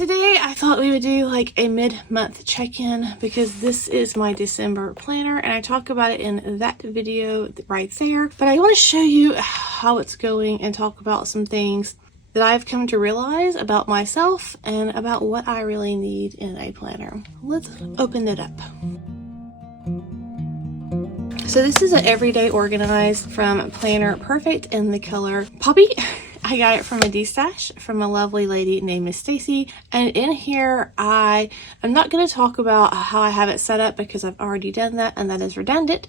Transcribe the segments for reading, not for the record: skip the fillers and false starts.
Today I thought we would do like a mid-month check-in because this is my December planner and I talk about it in that video right there. But I want to show you how it's going and talk about some things that I've come to realize about myself and about what I really need in a planner. Let's open it up. So this is an everyday organized from Planner Perfect in the color Poppy. I got it from a D-stash from a lovely lady named Miss Stacy. And in here, I'm not going to talk about how I have it set up because I've already done that and that is redundant.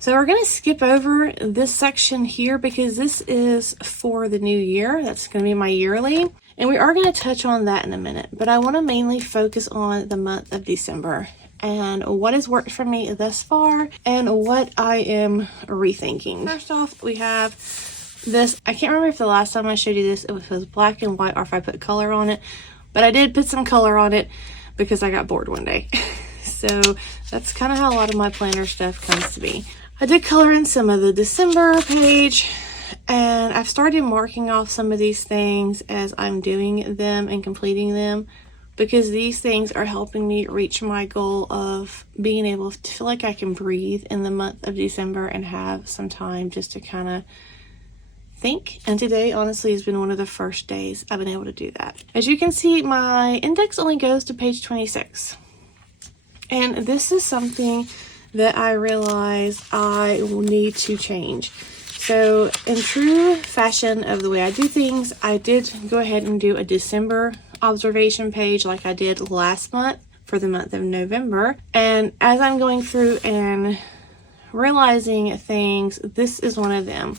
So we're going to skip over this section here because this is for the new year. That's going to be my yearly. And we are going to touch on that in a minute. But I want to mainly focus on the month of December and what has worked for me thus far and what I am rethinking. First off, we have this. I can't remember if the last time I showed you this it was black and white or if I put color on it, but I did put some color on it because I got bored one day. So that's kind of how a lot of my planner stuff comes to be. I did color in some of the December page and I've started marking off some of these things as I'm doing them and completing them because these things are helping me reach my goal of being able to feel like I can breathe in the month of December and have some time just to kind of think. And today honestly has been one of the first days I've been able to do that. As you can see, my index only goes to page 26. And this is something that I realize I will need to change. So in true fashion of the way I do things, I did go ahead and do a December observation page like I did last month for the month of November. And as I'm going through and realizing things, this is one of them.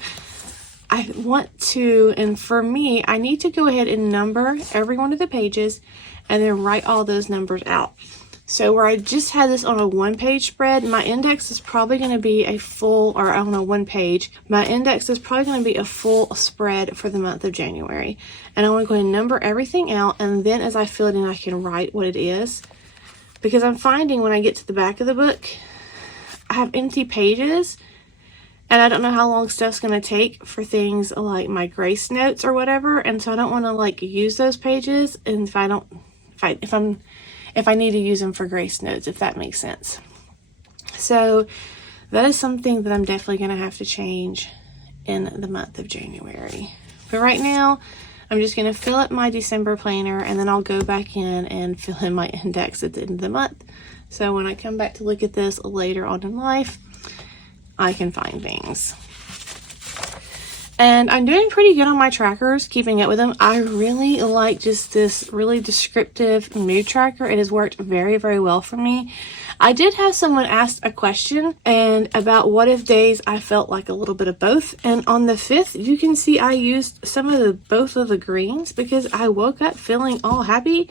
I want to, and for me, I need to go ahead and number every one of the pages and then write all those numbers out. So where I just had this on a one-page spread, my index is probably going to be a full, or on a one page, my index is probably going to be a full spread for the month of January. And I want to go ahead and number everything out, and then as I fill it in, I can write what it is. Because I'm finding when I get to the back of the book, I have empty pages, and I don't know how long stuff's going to take for things like my grace notes or whatever. And so I don't want to like use those pages. And if I need to use them for grace notes, if that makes sense. So that is something that I'm definitely going to have to change in the month of January. But right now, I'm just going to fill up my December planner and then I'll go back in and fill in my index at the end of the month. So when I come back to look at this later on in life, I can find things. And I'm doing pretty good on my trackers, keeping up with them. I really like just this really descriptive mood tracker. It has worked very, very well for me. I did have someone ask a question and about what if days I felt like a little bit of both. And on the 5th, you can see I used some of both of the greens because I woke up feeling all happy.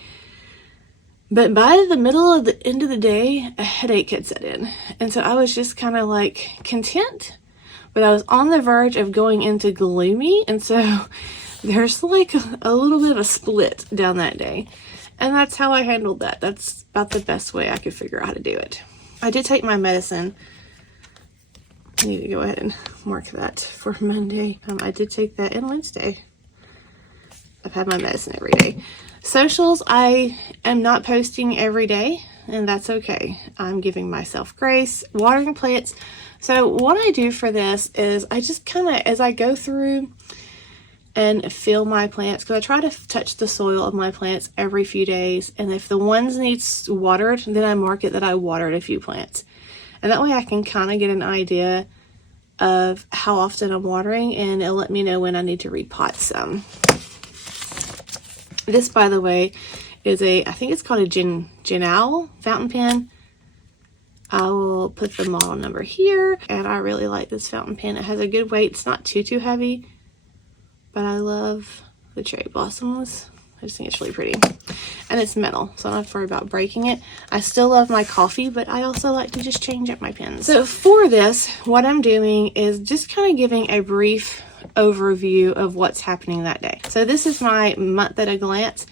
But by the middle of the end of the day, a headache had set in. And so I was just kind of like content, but I was on the verge of going into gloomy. And so there's like a little bit of a split down that day. And that's how I handled that. That's about the best way I could figure out how to do it. I did take my medicine. I need to go ahead and mark that for Monday. I did take that in Wednesday. I've had my medicine every day. Socials, I am not posting every day, and that's okay. I'm giving myself grace. Watering plants. So what I do for this is I just kind of, as I go through and fill my plants, because I try to touch the soil of my plants every few days, and if the ones needs watered, then I mark it that I watered a few plants. And that way I can kind of get an idea of how often I'm watering, and it'll let me know when I need to repot some. This, by the way, is I think it's called a Genal fountain pen. I will put the model number here, and I really like this fountain pen. It has a good weight. It's not too heavy, but I love the cherry blossoms. I just think it's really pretty. And it's metal, so I don't have to worry about breaking it. I still love my coffee, but I also like to just change up my pens. So for this, what I'm doing is just kind of giving a brief overview of what's happening that day. So this is my month at a glance,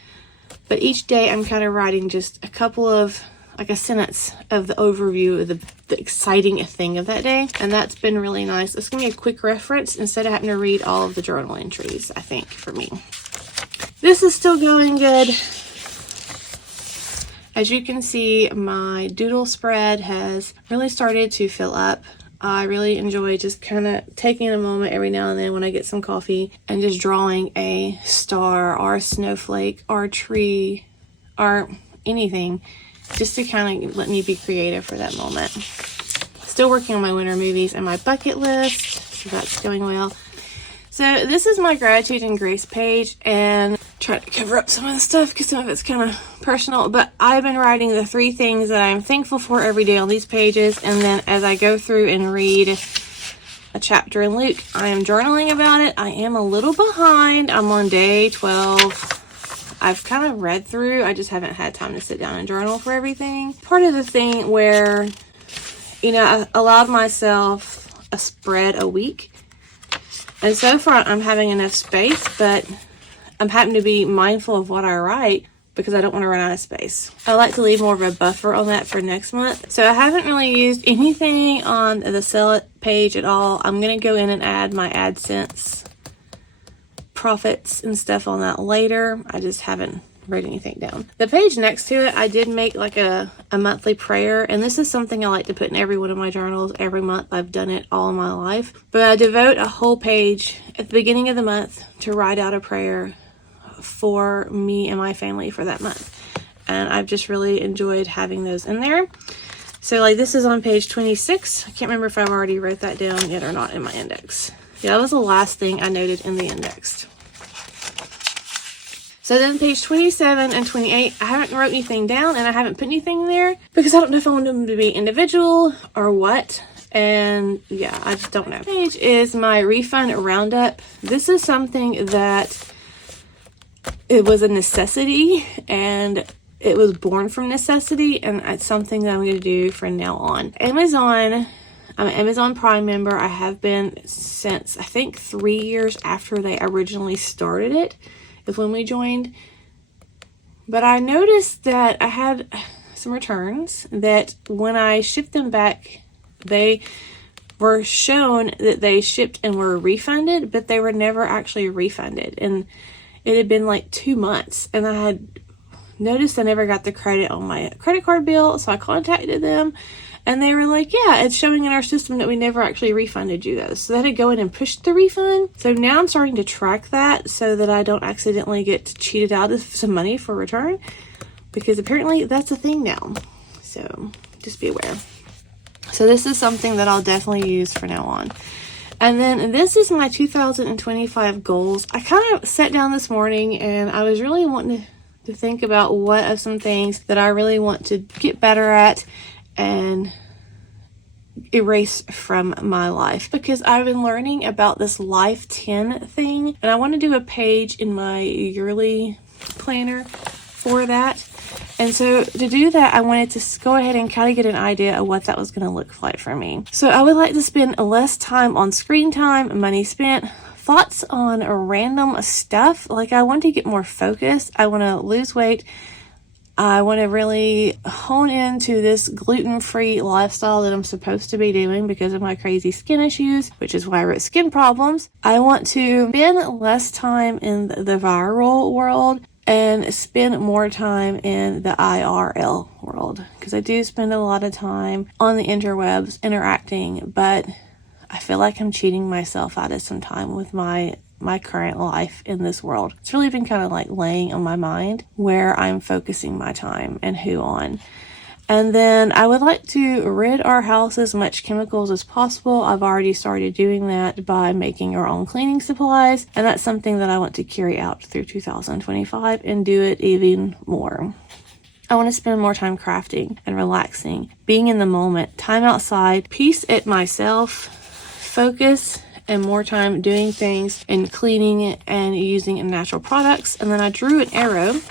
but each day I'm kind of writing just a couple of, like a sentence of the overview of the exciting thing of that day, and that's been really nice. It's gonna be a quick reference instead of having to read all of the journal entries, I think, for me. This is still going good. As you can see, my doodle spread has really started to fill up. I really enjoy just kind of taking a moment every now and then when I get some coffee and just drawing a star or a snowflake or a tree or anything, just to kind of let me be creative for that moment. Still working on my winter movies and my bucket list, so that's going well. So this is my gratitude and grace page, and try to cover up some of the stuff because some of it's kind of personal, but I've been writing the 3 things that I'm thankful for every day on these pages, and then as I go through and read a chapter in Luke, I am journaling about it. I am a little behind. I'm on day 12. I've kind of read through, I just haven't had time to sit down and journal for everything. Part of the thing where, you know, I allowed myself a spread a week, and so far I'm having enough space, but I'm having to be mindful of what I write because I don't want to run out of space. I like to leave more of a buffer on that for next month. So I haven't really used anything on the sell it page at all. I'm going to go in and add my AdSense profits and stuff on that later. I just haven't wrote anything down. The page next to it, I did make like a monthly prayer, and this is something I like to put in every one of my journals every month. I've done it all my life, but I devote a whole page at the beginning of the month to write out a prayer for me and my family for that month, and I've just really enjoyed having those in there. So like this is on page 26. I can't remember if I've already wrote that down yet or not in my index. Yeah, that was the last thing I noted in the index. So then page 27 and 28, I haven't wrote anything down and I haven't put anything there because I don't know if I want them to be individual or what. And yeah, I just don't know. Page is my refund roundup. This is something that it was a necessity, and it was born from necessity, and it's something that I'm going to do from now on. Amazon, I'm an Amazon Prime member. I have been since I think 3 years after they originally started it is when we joined. But I noticed that I had some returns that when I shipped them back, they were shown that they shipped and were refunded, but they were never actually refunded. And it had been like 2 months, and I had noticed I never got the credit on my credit card bill. So I contacted them, and they were like, yeah, it's showing in our system that we never actually refunded you those. So they had to go in and push the refund. So now I'm starting to track that so that I don't accidentally get cheated out of some money for return, because apparently that's a thing now. So just be aware. So this is something that I'll definitely use from now on. And then this is my 2025 goals. I kind of sat down this morning and I was really wanting to think about what are some things that I really want to get better at and erase from my life, because I've been learning about this Life 10 thing, and I want to do a page in my yearly planner for that. And so to do that, I wanted to go ahead and kind of get an idea of what that was going to look like for me. So I would like to spend less time on screen time, money spent, thoughts on random stuff. Like I want to get more focused. I want to lose weight. I want to really hone into this gluten-free lifestyle that I'm supposed to be doing because of my crazy skin issues, which is why I wrote skin problems. I want to spend less time in the viral world and spend more time in the IRL world, because I do spend a lot of time on the interwebs interacting, but I feel like I'm cheating myself out of some time with my current life in this world. It's really been kind of like laying on my mind where I'm focusing my time and who on. And then I would like to rid our house as much chemicals as possible. I've already started doing that by making our own cleaning supplies, and that's something that I want to carry out through 2025 and do it even more. I want to spend more time crafting and relaxing, being in the moment, time outside, peace at myself, focus, and more time doing things and cleaning and using natural products. And then I drew an arrow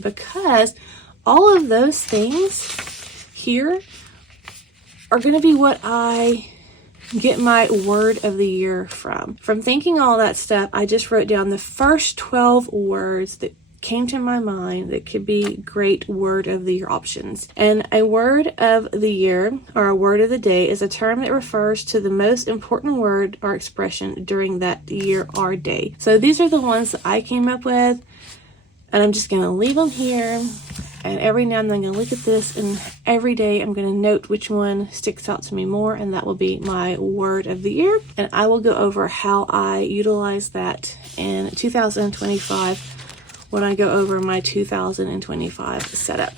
because all of those things here are going to be what I get my word of the year from. From thinking all that stuff, I just wrote down the first 12 words that came to my mind that could be great word of the year options. And a word of the year or a word of the day is a term that refers to the most important word or expression during that year or day. So these are the ones that I came up with, and I'm just going to leave them here. And every now and then I'm going to look at this, and every day I'm going to note which one sticks out to me more, and that will be my word of the year. And I will go over how I utilize that in 2025 when I go over my 2025 setup.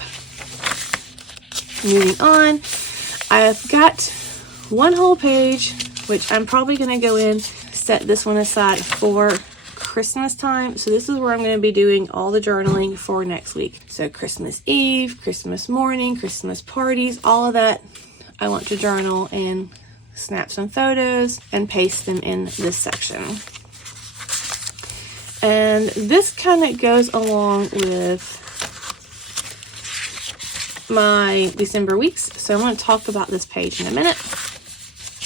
Moving on, I've got one whole page, which I'm probably going to go in, set this one aside for Christmas time. So this is where I'm going to be doing all the journaling for next week. So Christmas Eve, Christmas morning, Christmas parties, all of that I want to journal and snap some photos and paste them in this section. And this kind of goes along with my December weeks. So I'm going to talk about this page in a minute,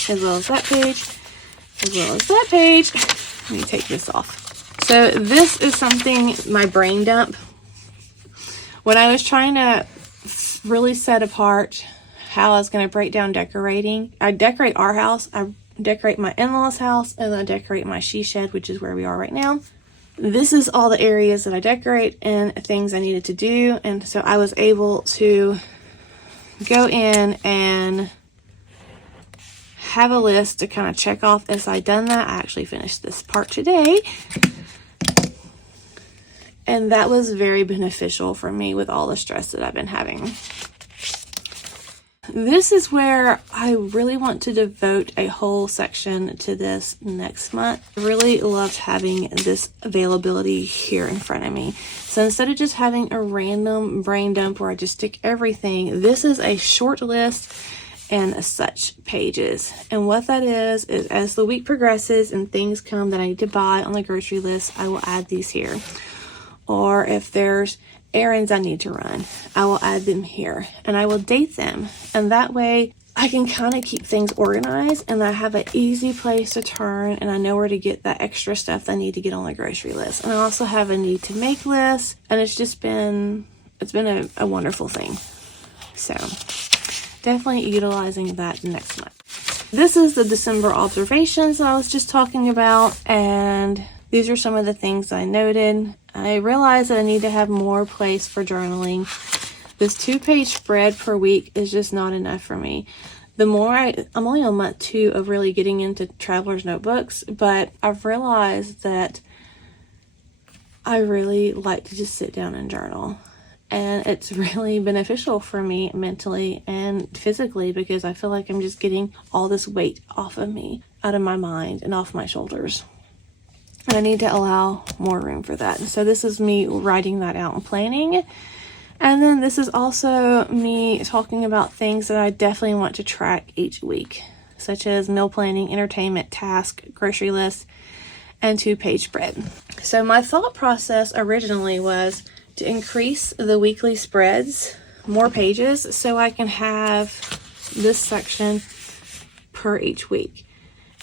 as well as that page, as well as that page. Let me take this off. So this is something, my brain dump. When I was trying to really set apart how I was going to break down decorating, I decorate our house, I decorate my in-laws' house, and I decorate my she shed, which is where we are right now. This is all the areas that I decorate and things I needed to do. And so I was able to go in and have a list to kind of check off as I done that. I actually finished this part today. And that was very beneficial for me with all the stress that I've been having. This is where I really want to devote a whole section to this next month. I really loved having this availability here in front of me. So instead of just having a random brain dump where I just stick everything, this is a short list and such pages. And what that is as the week progresses and things come that I need to buy on the grocery list, I will add these here. Or if there's errands I need to run, I will add them here, and I will date them. And that way I can kind of keep things organized, and I have an easy place to turn, and I know where to get that extra stuff that I need to get on the grocery list. And I also have a need to make list, and it's been a wonderful thing. So definitely utilizing that next month. This is the December observations I was just talking about, and these are some of the things I noted. I realized that I need to have more place for journaling. This 2-page spread per week is just not enough for me. The more I'm only on month 2 of really getting into Traveler's Notebooks, but I've realized that I really like to just sit down and journal. And it's really beneficial for me mentally and physically, because I feel like I'm just getting all this weight off of me, out of my mind and off my shoulders. And I need to allow more room for that. And so this is me writing that out and planning. And then this is also me talking about things that I definitely want to track each week, such as meal planning, entertainment, task, grocery list, and 2-page spread. So my thought process originally was to increase the weekly spreads, more pages, so I can have this section per each week.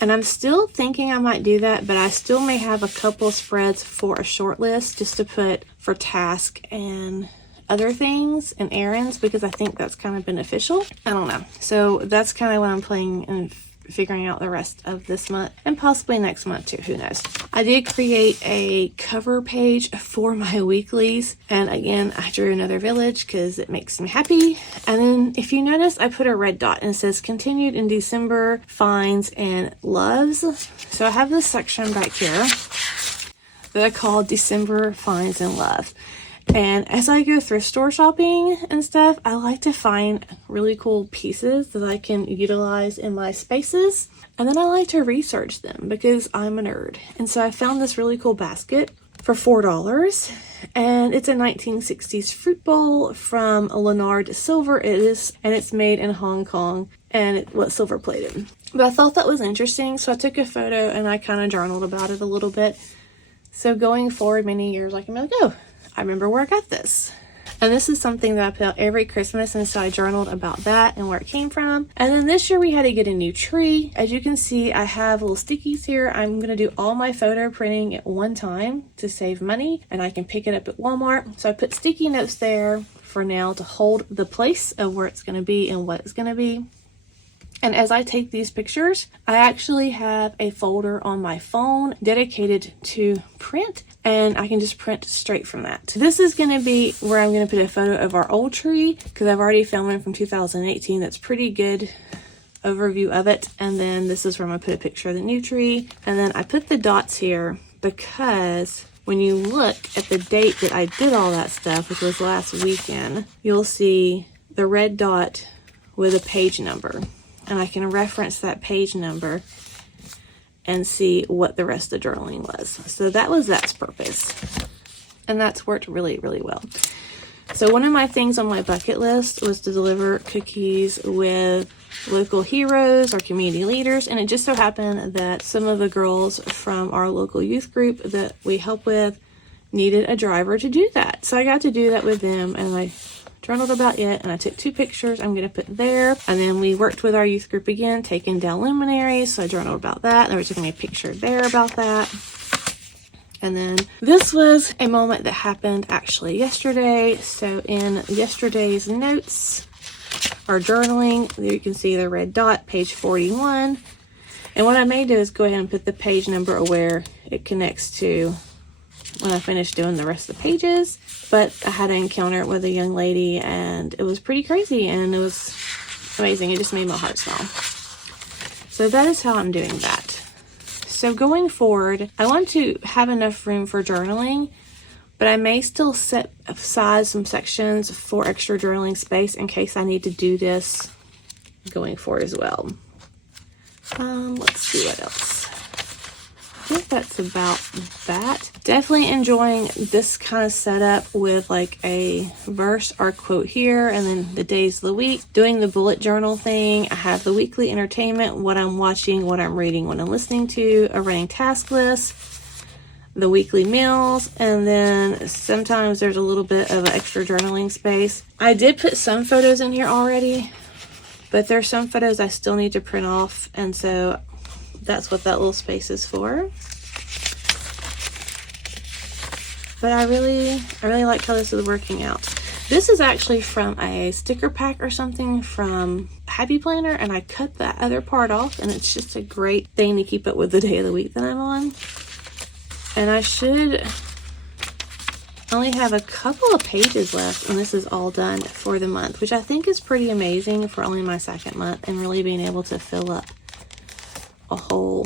And I'm still thinking I might do that, but I still may have a couple spreads for a short list just to put for task and other things and errands, because I think that's kind of beneficial. I don't know. So that's kind of what I'm playing and figuring out the rest of this month and possibly next month too. Who knows? I did create a cover page for my weeklies. And again, I drew another village because it makes me happy. And then if you notice, I put a red dot and it says continued in December finds and loves. So I have this section back here that I call December finds and loves. And as I go thrift store shopping and stuff, I like to find really cool pieces that I can utilize in my spaces. And then I like to research them because I'm a nerd. And so I found this really cool basket for $4. And it's a 1960s fruit bowl from Leonard Silver. It's made in Hong Kong, and it was silver plated. But I thought that was interesting, so I took a photo and I kind of journaled about it a little bit. So going forward many years, I can be like, oh, I remember where I got this. And this is something that I put out every Christmas, and so I journaled about that and where it came from. And then this year we had to get a new tree. As you can see, I have little stickies here. I'm going to do all my photo printing at one time to save money, and I can pick it up at Walmart. So I put sticky notes there for now to hold the place of where it's going to be and what it's going to be. And as I take these pictures, I actually have a folder on my phone dedicated to print, and I can just print straight from that. This is going to be where I'm going to put a photo of our old tree, because I've already found one from 2018 that's pretty good overview of it. And then this is where I'm going to put a picture of the new tree. And then I put the dots here because when you look at the date that I did all that stuff, which was last weekend, you'll see the red dot with a page number. And I can reference that page number and see what the rest of the journaling was. So that was that's purpose. And that's worked really, really well. So one of my things on my bucket list was to deliver cookies with local heroes or community leaders. And it just so happened that some of the girls from our local youth group that we help with needed a driver to do that. So I got to do that with them, and I journaled about it, and I took 2 pictures I'm going to put there. And then we worked with our youth group again, taking down luminaries. So I journaled about that. They were taking a picture there about that. And then this was a moment that happened actually yesterday. So in yesterday's notes or journaling, there you can see the red dot, page 41. And what I may do is go ahead and put the page number where it connects to when I finished doing the rest of the pages. But I had an encounter with a young lady, and it was pretty crazy, and it was amazing. It just made my heart smile. So that is how I'm doing that. So going forward, I want to have enough room for journaling, but I may still set aside some sections for extra journaling space in case I need to do this going forward as well. Let's see what else. I think that's about that. Definitely enjoying this kind of setup with like a verse or quote here, and then the days of the week. Doing the bullet journal thing. I have the weekly entertainment, what I'm watching, what I'm reading, what I'm listening to, a running task list, the weekly meals, and then sometimes there's a little bit of extra journaling space. I did put some photos in here already, but there's some photos I still need to print off, and so that's what that little space is for. But I really like how this is working out. This is actually from a sticker pack or something from Happy Planner, and I cut that other part off, and it's just a great thing to keep up with the day of the week that I'm on. And I should only have a couple of pages left, and this is all done for the month, which I think is pretty amazing for only my 2nd month, and really being able to fill up a whole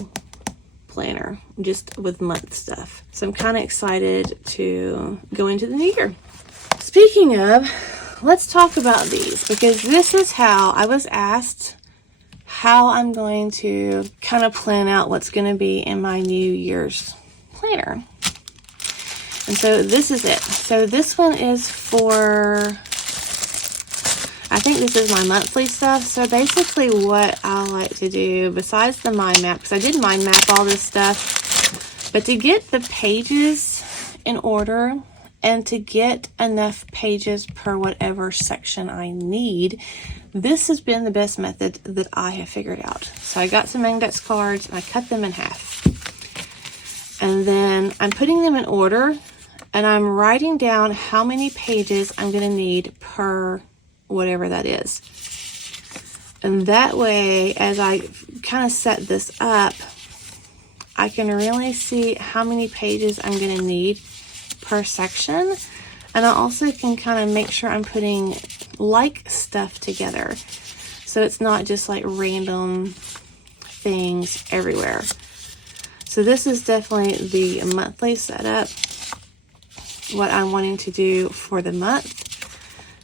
planner just with month stuff. So I'm kind of excited to go into the new year. Speaking of, let's talk about these, because this is how I was asked how I'm going to kind of plan out what's going to be in my New Year's planner. And so this is it. So this one is for, I think this is my monthly stuff. So basically what I like to do, besides the mind map, because I did mind map all this stuff, but to get the pages in order and to get enough pages per whatever section I need, this has been the best method that I have figured out. So I got some index cards and I cut them in half. And then I'm putting them in order, and I'm writing down how many pages I'm going to need per whatever that is. And that way, as I kind of set this up, I can really see how many pages I'm going to need per section. And I also can kind of make sure I'm putting like stuff together, so it's not just like random things everywhere. So this is definitely the monthly setup, what I'm wanting to do for the month.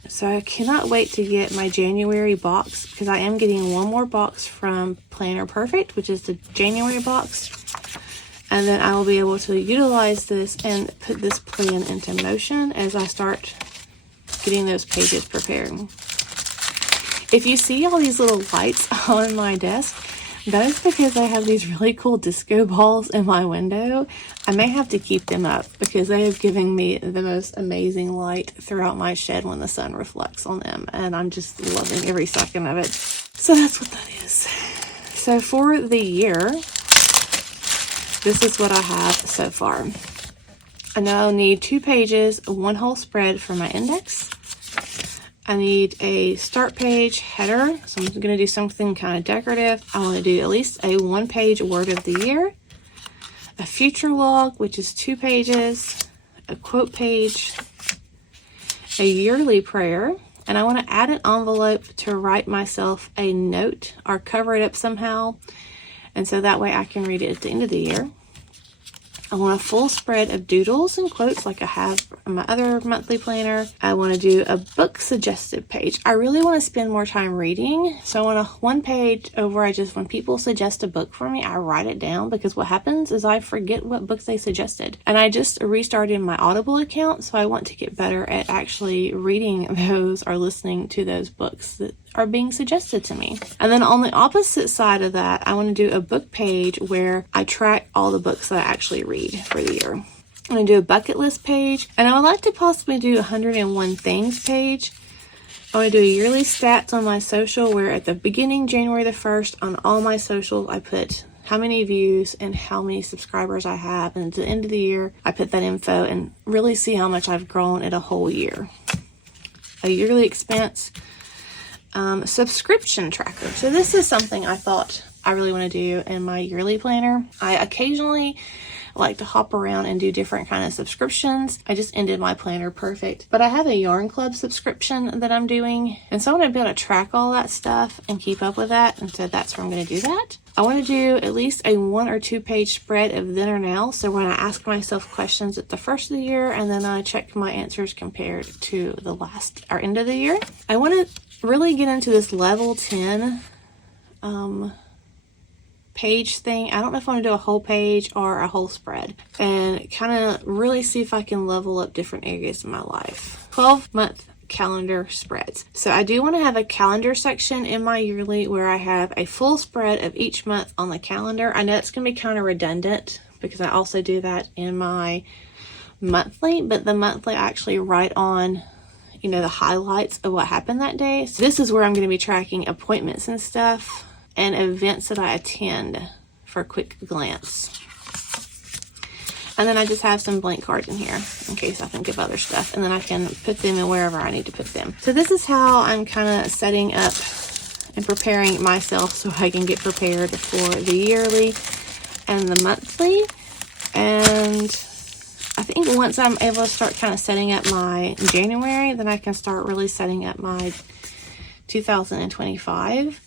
So I cannot wait to get my January box, because I am getting one more box from Planner Perfect, which is the January box. And then I will be able to utilize this and put this plan into motion as I start getting those pages prepared. If you see all these little lights on my desk, that is because I have these really cool disco balls in my window. I may have to keep them up because they have given me the most amazing light throughout my shed when the sun reflects on them. And I'm just loving every second of it. So that's what that is. So for the year, this is what I have so far. I now need 2 pages, 1 whole spread for my index. I need a start page header, so I'm going to do something kind of decorative. I want to do at least a 1-page word of the year, a future log, which is 2 pages, a quote page, a yearly prayer, and I want to add an envelope to write myself a note or cover it up somehow, and so that way I can read it at the end of the year. I want a full spread of doodles and quotes like I have in my other monthly planner. I want to do a book suggested page. I really want to spend more time reading. So I want a 1 page where when people suggest a book for me, I write it down, because what happens is I forget what books they suggested. And I just restarted my Audible account, so I want to get better at actually reading those or listening to those books that are being suggested to me. And then on the opposite side of that, I want to do a book page where I track all the books that I actually read for the year. I'm going to do a bucket list page, and I would like to possibly do a 101 things page. I want to do a yearly stats on my social, where at the beginning, January the 1st, on all my socials, I put how many views and how many subscribers I have, and at the end of the year, I put that info and really see how much I've grown in a whole year. A yearly expense subscription tracker. So this is something I thought I really want to do in my yearly planner. I occasionally like to hop around and do different kind of subscriptions. I just ended my Planner Perfect, but I have a Yarn Club subscription that I'm doing, and so I want to be able to track all that stuff and keep up with that, and so that's where I'm going to do that. I want to do at least a 1 or 2 page spread of then or now, so when I ask myself questions at the first of the year, and then I check my answers compared to the last or end of the year. I want to really get into this level 10 page thing. I don't know if I want to do a whole page or a whole spread, and kind of really see if I can level up different areas in my life. 12-month calendar spreads. So I do want to have a calendar section in my yearly where I have a full spread of each month on the calendar. I know it's going to be kind of redundant because I also do that in my monthly, but the monthly I actually write on, the highlights of what happened that day. So this is where I'm going to be tracking appointments and stuff and events that I attend for a quick glance. And then I just have some blank cards in here in case I think of other stuff, and then I can put them in wherever I need to put them. So this is how I'm kind of setting up and preparing myself so I can get prepared for the yearly and the monthly. And I think once I'm able to start kind of setting up my January, then I can start really setting up my 2025.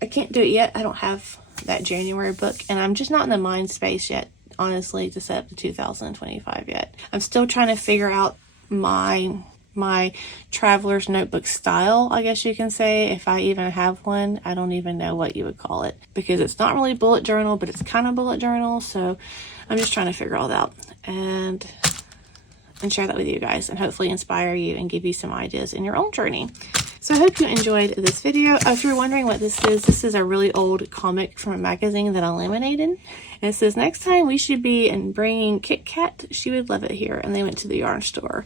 I can't do it yet. I don't have that January book, and I'm just not in the mind space yet, honestly, to set up the 2025 yet. I'm still trying to figure out my traveler's notebook style, I guess you can say, if I even have one. I don't even know what you would call it, because it's not really bullet journal, but it's kind of bullet journal. So I'm just trying to figure all that out and share that with you guys, and hopefully inspire you and give you some ideas in your own journey. So I hope you enjoyed this video. If you're wondering what this is a really old comic from a magazine that I laminated. And it says, next time we should be bringing Kit Kat. She would love it here. And they went to the yarn store.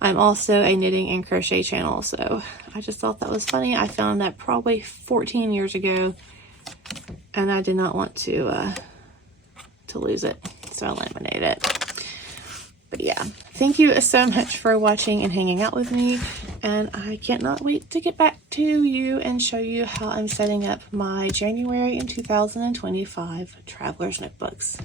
I'm also a knitting and crochet channel, so I just thought that was funny. I found that probably 14 years ago, and I did not want to lose it, so I laminated it. But yeah, thank you so much for watching and hanging out with me, and I cannot wait to get back to you and show you how I'm setting up my January in 2025 Traveler's Notebooks.